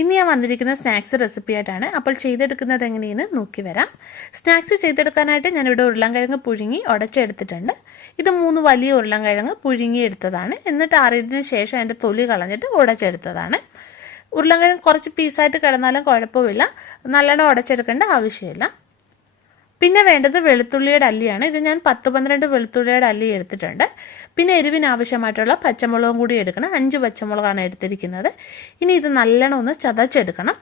ഇന്ന് ഞാൻ വന്നിരിക്കുന്ന സ്നാക്സ് റെസിപ്പി ആയിട്ടാണ്. അപ്പോൾ ചെയ്തെടുക്കുന്നത് എങ്ങനെയെന്ന് നോക്കി വരാം. സ്നാക്സ് ചെയ്തെടുക്കാനായിട്ട് ഞാനിവിടെ ഉരുളൻകിഴങ്ങ് പുഴുങ്ങി ഉടച്ചെടുത്തിട്ടുണ്ട്. ഇത് 3 വലിയ ഉരുളൻകിഴങ്ങ് പുഴുങ്ങിയെടുത്തതാണ്. എന്നിട്ട് ആറിയതിന് ശേഷം അതിൻ്റെ തൊലി കളഞ്ഞിട്ട് ഉടച്ചെടുത്തതാണ്. ഉരുളൻകിഴങ്ങ് കുറച്ച് പീസായിട്ട് കിടന്നാലും കുഴപ്പമില്ല, നല്ലോണം ഉടച്ചെടുക്കേണ്ട ആവശ്യമില്ല. പിന്നെ വേണ്ടത് വെളുത്തുള്ളിയുടെ അല്ലിയാണ്. ഇത് ഞാൻ 10-12 വെളുത്തുള്ളിയുടെ അല്ലി എടുത്തിട്ടുണ്ട്. പിന്നെ എരിവിന് ആവശ്യമായിട്ടുള്ള പച്ചമുളകും കൂടി എടുക്കണം. 5 പച്ചമുളകാണ് എടുത്തിരിക്കുന്നത്. ഇനി ഇത് നല്ലോണം ഒന്ന് ചതച്ചെടുക്കണം.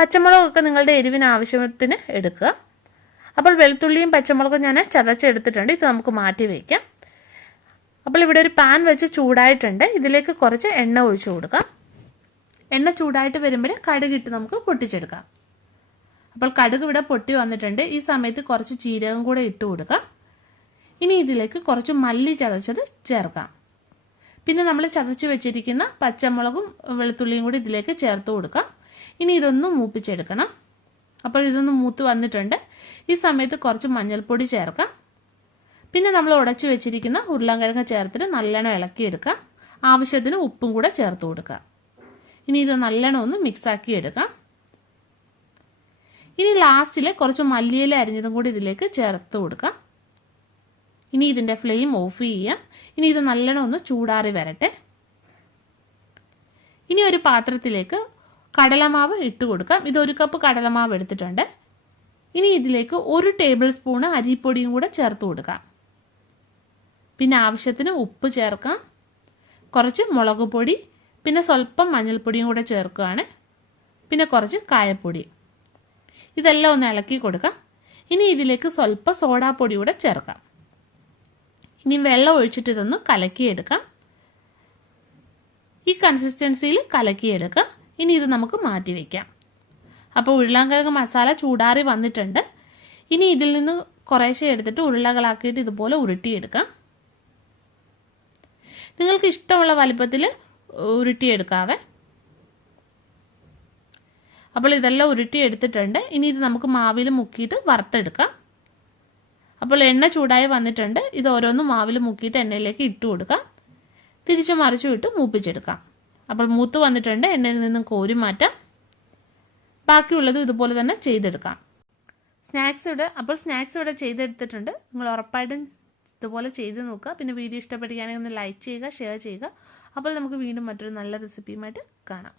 പച്ചമുളകൊക്കെ നിങ്ങളുടെ എരിവിന് ആവശ്യത്തിന് എടുക്കുക. അപ്പോൾ വെളുത്തുള്ളിയും പച്ചമുളകും ഞാൻ ചതച്ചെടുത്തിട്ടുണ്ട്. ഇത് നമുക്ക് മാറ്റി വയ്ക്കാം. അപ്പോൾ ഇവിടെ ഒരു പാൻ വെച്ച് ചൂടായിട്ടുണ്ട്. ഇതിലേക്ക് കുറച്ച് എണ്ണ ഒഴിച്ചു കൊടുക്കാം. എണ്ണ ചൂടായിട്ട് വരുമ്പോൾ കടുകിട്ട് നമുക്ക് പൊട്ടിച്ചെടുക്കാം. അപ്പോൾ കടുക് ഇവിടെ പൊട്ടി വന്നിട്ടുണ്ട്. ഈ സമയത്ത് കുറച്ച് ജീരകം കൂടെ ഇട്ട് കൊടുക്കാം. ഇനി ഇതിലേക്ക് കുറച്ച് മല്ലി ചതച്ചത് ചേർക്കാം. പിന്നെ നമ്മൾ ചതച്ച് വെച്ചിരിക്കുന്ന പച്ചമുളകും വെളുത്തുള്ളിയും കൂടി ഇതിലേക്ക് ചേർത്ത് കൊടുക്കാം. ഇനി ഇതൊന്ന് മൂപ്പിച്ചെടുക്കണം. അപ്പോൾ ഇതൊന്ന് മൂത്ത് വന്നിട്ടുണ്ട്. ഈ സമയത്ത് കുറച്ച് മഞ്ഞൾപ്പൊടി ചേർക്കാം. പിന്നെ നമ്മൾ ഉടച്ചു വെച്ചിരിക്കുന്ന ഉരുളൻകിഴങ്ങ് ചേർത്തിട്ട് നല്ലോണം ഇളക്കിയെടുക്കാം. ആവശ്യത്തിന് ഉപ്പും കൂടെ ചേർത്ത് കൊടുക്കാം. ഇനി ഇത് നല്ലോണം ഒന്ന് മിക്സാക്കി എടുക്കാം. ഇനി ലാസ്റ്റിൽ കുറച്ച് മല്ലിയില അരിഞ്ഞതും കൂടി ഇതിലേക്ക് ചേർത്ത് കൊടുക്കാം. ഇനി ഇതിൻ്റെ ഫ്ലെയിം ഓഫ് ചെയ്യാം. ഇനി ഇത് നല്ലോണം ഒന്ന് ചൂടാറി വരട്ടെ. ഇനി ഒരു പാത്രത്തിലേക്ക് കടലമാവ് ഇട്ട് കൊടുക്കാം. ഇത് 1 കപ്പ് കടലമാവ് എടുത്തിട്ടുണ്ട്. ഇനി ഇതിലേക്ക് 1 ടേബിൾ സ്പൂൺ അരിപ്പൊടിയും കൂടെ ചേർത്ത് കൊടുക്കാം. പിന്നെ ആവശ്യത്തിന് ഉപ്പ് ചേർക്കാം. കുറച്ച് മുളക് പൊടി, പിന്നെ സ്വല്പം മഞ്ഞൾപ്പൊടിയും കൂടെ ചേർക്കുകയാണ്. പിന്നെ കുറച്ച് കായപ്പൊടി. ഇതെല്ലാം ഒന്ന് ഇളക്കി കൊടുക്കാം. ഇനി ഇതിലേക്ക് സ്വല്പം സോഡാപ്പൊടി കൂടെ ചേർക്കാം. ഇനി വെള്ളം ഒഴിച്ചിട്ട് ഇതൊന്ന് കലക്കിയെടുക്കാം. ഈ കൺസിസ്റ്റൻസിയിൽ കലക്കിയെടുക്കാം. ഇനി ഇത് നമുക്ക് മാറ്റി വയ്ക്കാം. അപ്പോൾ ഉരുളൻകിഴങ്ങ് മസാല ചൂടാറി വന്നിട്ടുണ്ട്. ഇനി ഇതിൽ നിന്ന് കുറേശ്ശെ എടുത്തിട്ട് ഉരുളകളാക്കിയിട്ട് ഇതുപോലെ ഉരുട്ടിയെടുക്കാം. നിങ്ങൾക്ക് ഇഷ്ടമുള്ള വലിപ്പത്തിൽ ഉരുട്ടിയെടുക്കാവേ. അപ്പോൾ ഇതെല്ലാം ഉരുട്ടി എടുത്തിട്ടുണ്ട്. ഇനി ഇത് നമുക്ക് മാവിൽ മുക്കിയിട്ട് വറുത്തെടുക്കാം. അപ്പോൾ എണ്ണ ചൂടായി വന്നിട്ടുണ്ട്. ഇത് ഓരോന്നും മാവിൽ മുക്കിയിട്ട് എണ്ണയിലേക്ക് ഇട്ട് കൊടുക്കാം. തിരിച്ചു മറിച്ചു ഇട്ട് മൂപ്പിച്ചെടുക്കാം. അപ്പോൾ മൂത്ത് വന്നിട്ടുണ്ട്. എണ്ണയിൽ നിന്നും കോരി മാറ്റാം. ബാക്കിയുള്ളത് ഇതുപോലെ തന്നെ ചെയ്തെടുക്കാം. സ്നാക്സ് ഇവിടെ ചെയ്തെടുത്തിട്ടുണ്ട്. നിങ്ങൾ ഉറപ്പായിട്ടും ഇതുപോലെ ചെയ്ത് നോക്കുക. പിന്നെ വീഡിയോ ഇഷ്ടപ്പെടുകയാണെങ്കിൽ ഒന്ന് ലൈക്ക് ചെയ്യുക, ഷെയർ ചെയ്യുക. അപ്പോൾ നമുക്ക് വീണ്ടും മറ്റൊരു നല്ല റെസിപ്പിയുമായിട്ട് കാണാം.